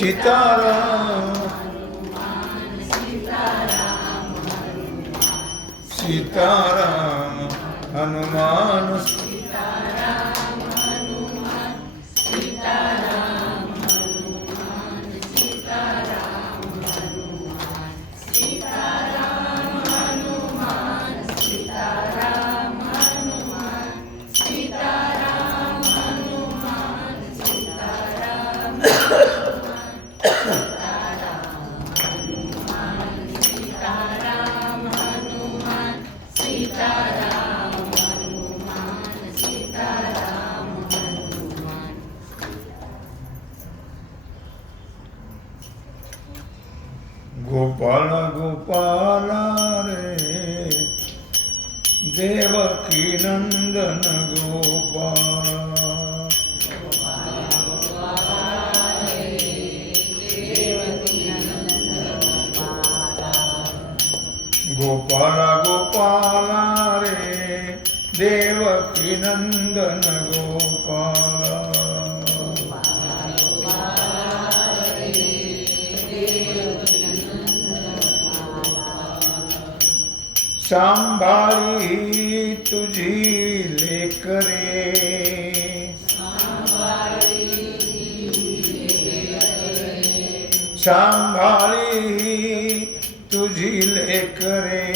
सीताराम सीताराम हनुमान देवकी नंदन गोपाल गोपाल गोपाल रे देवकी नंदन गोपाल सांभाळी तुझी लेकरे. सांभाळी तुझी लेकरे.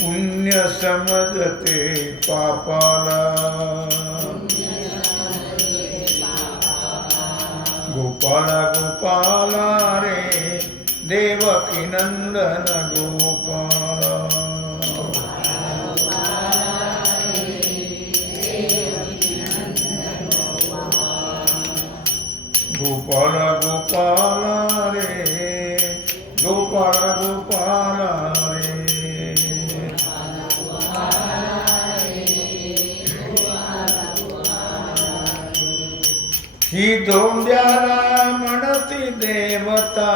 पुण्य समजते पापाला. गोपाला गोपाला रे. देवकी नंदन गोपाल गोपाल गोपाल रे गोपाल गोपाल रे। ही धोंड्याला म्हणती देवता।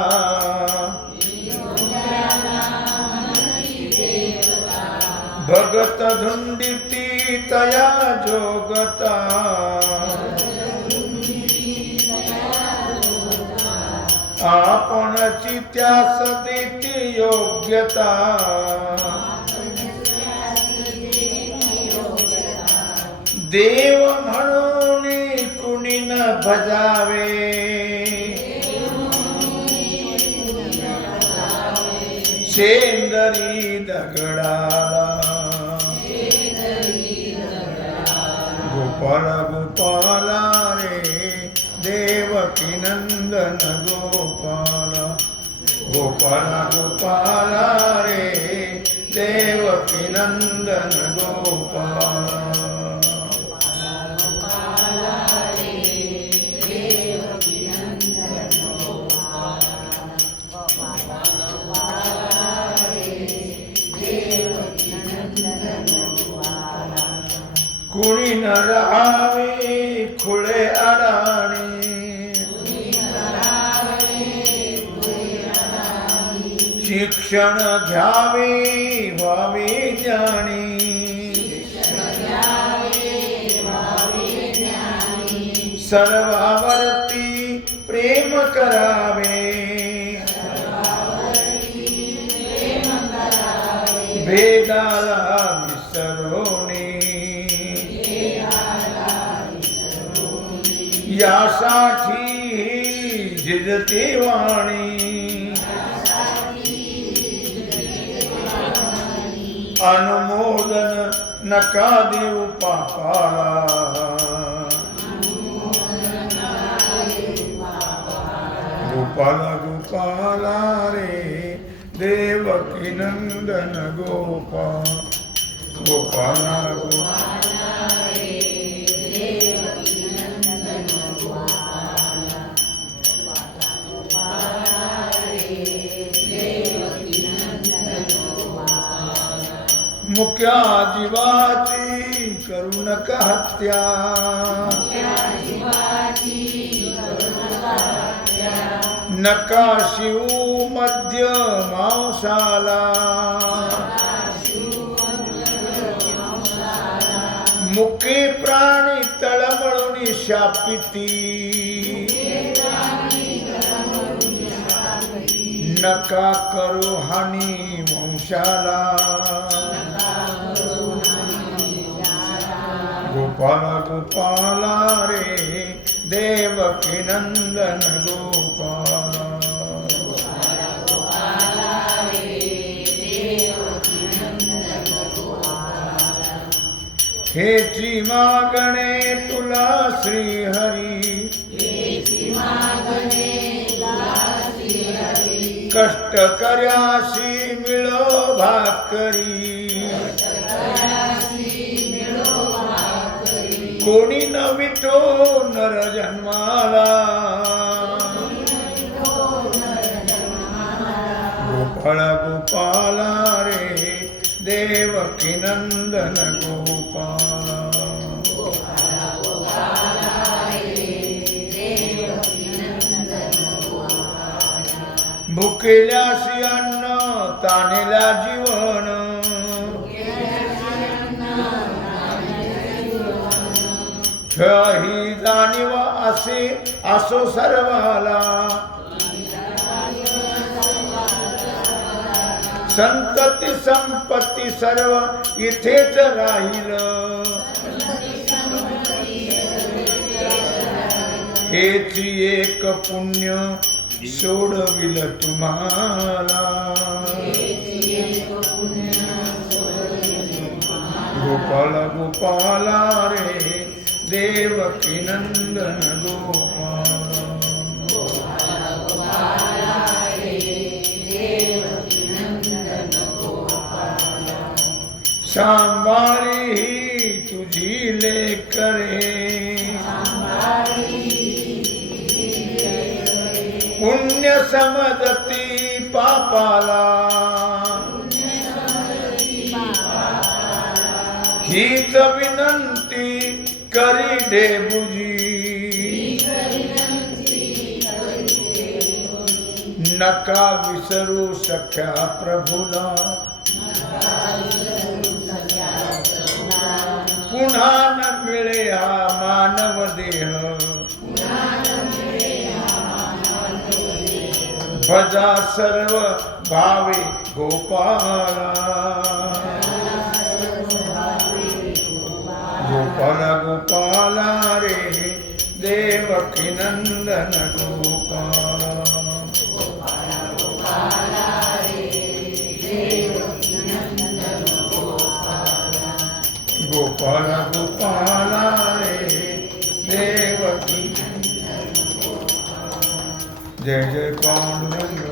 भगत धुंडिती तया जोगता। आपणची त्यास देती योग्यता। देव म्हणून कुणी न भजावे। शेंदरी दगडाला गोपाळ गोपाल रे देवकी नंदन गोपाल गोपाळ गोपाल रे देवकी नंदन गोपाल करावी खुळे अडाणी शिक्षण घ्यावे व्हावी जाणी सर्वावरती प्रेम करावे. भेदाला यासाठी झिजते वाणी. अनुमोदन नका देऊ पापाला. गोपाला गोपाला रे देवकी नंदन गोपाल गोपाल गोपाल मुक्या जीवाची करू नका हत्या. नका शिव मध्य मांसाला. मुके प्राणी तळमळून शापिती. नका करो हानी वंशाला. गोपाला गोपाला रे देवकी नंदन गोपाला। हेची मागणे तुला श्रीहरी। कष्ट कर्याशी मिळो भाकरी। સોની ન મીઠો નર જન્માલા. ગોપાળ ગોપાલા રે દેવકી નંદન ગોપાલ ભૂખેલા શિયાળ તાનેલા જીવન साक्षी असो सर्वाला. संतती संपत्ती सर्व इथेच राहील. हेच एक पुण्य सोडविल तुम्हाला. गोपाल गोपाला रे. देवकी नंदन गोपाल सांभाळी ही तुझी लेकरे पुण्य समजती पापाला हीच विनंती करी देबुजी नका विसरू सख्या प्रभूला। पुन्हा न मिळे हा मानव देह। भजा सर्व भावे गोपाला गोपाल गोपाला रे देवकी नंदन गोपाला। गोपाल गोपाला रे देवकी जय जय पांडुरंग